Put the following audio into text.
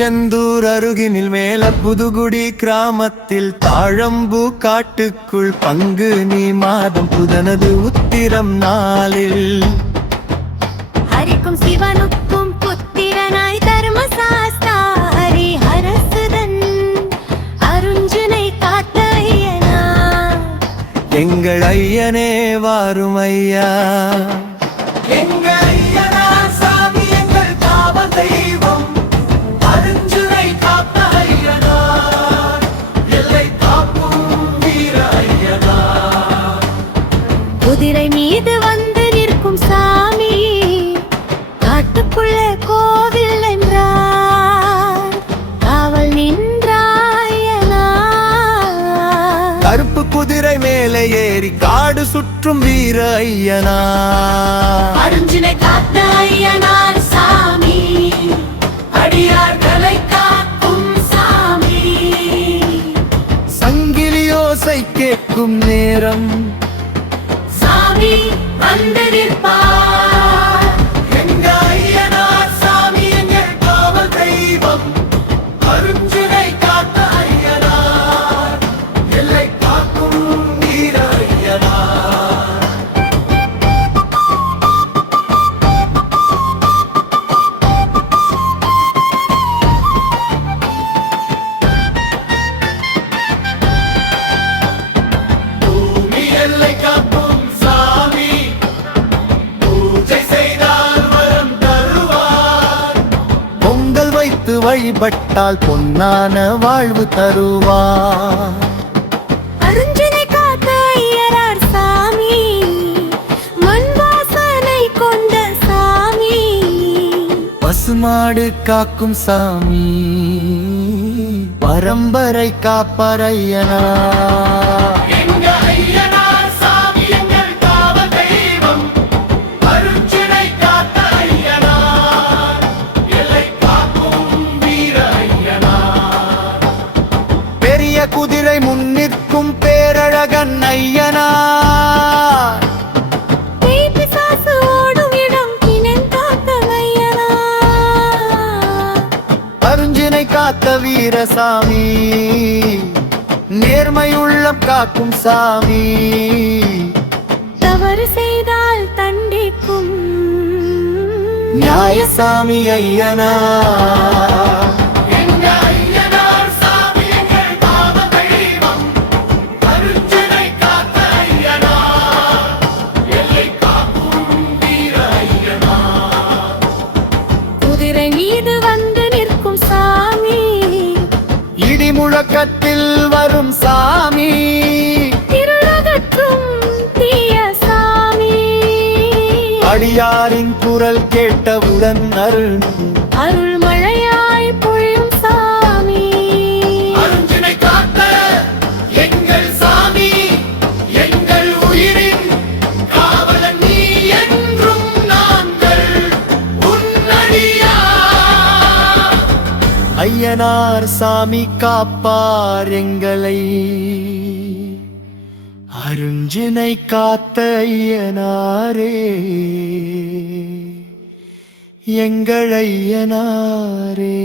திருச்செந்தூர் அருகினில் மேல புதுகுடி கிராமத்தில் தாழம்பூ காட்டுக்குள் பங்குனி மாதம் புதனது உத்திரம் நாளில் ஹரிக்கும் சிவனுக்கும் புத்திரனாய் தர்மசாஸ்தா ஹரிஹரசுதன் அருஞ்சுனை காத்த ஐயனா எங்கள் ஐயனே வாரும் ஐயா. குதிரை மீது வந்து நிற்கும் சாமி காட்டுக்குள்ளே கோவில் என்றார் காவல் நின்றாயனா. கருப்பு குதிரை மேலே ஏறி காடு சுற்றும் வீர ஐயனா அருஞ்சுனை காத்த ஐயனார் சாமி அடியார்களை காக்கும் சாமி. சங்கிலியோசை கேட்கும் நேரம் சாமி வந்து நிற்பார். எங்க ஐயனார் சாமி எங்கள் காவல் தெய்வம் அருஞ்சுனை காத்த ஐயனார் எல்லை காக்கும் வீர ஐயனார். பூமி எல்லை காக்கும் வழிபட்டால் பொன்னான வாழ்வு தருவார். அருஞ்சுனை காத்த ஐயனார் சாமி மண் வாசனை கொண்ட சாமி பசுமாடு காக்கும் சாமி பரம்பரை காப்பார் ஐயனார். குதிரை முன்னிற்கும் பேரழகன் ஐயனார் பிசாசு ஓடும் இடம் கிணத்தாத்த ஐயனார். அருஞ்சுனை காத்த வீரசாமி நேர்மை உள்ளம் காக்கும் சாமி தவறு செய்தால் தண்டிக்கும் நியாயசாமி ஐயனார். முழக்கத்தில் வரும் சாமி இருளகற்றும் தீய சாமி அடியாரின் குரல் கேட்டவுடன் அருள் மழையாய் பொழியும் சாமி. அருஞ்சுனை காத்த எங்கள் சாமி எங்கள் உயிரின் காவலன் நீ என்றும் நாங்கள் உன்னடியா. ஐயனார் சாமி காப்பார் எங்களை அருஞ்சுனை காத்த ஐயனாரே எங்கள் ஐயனாரே.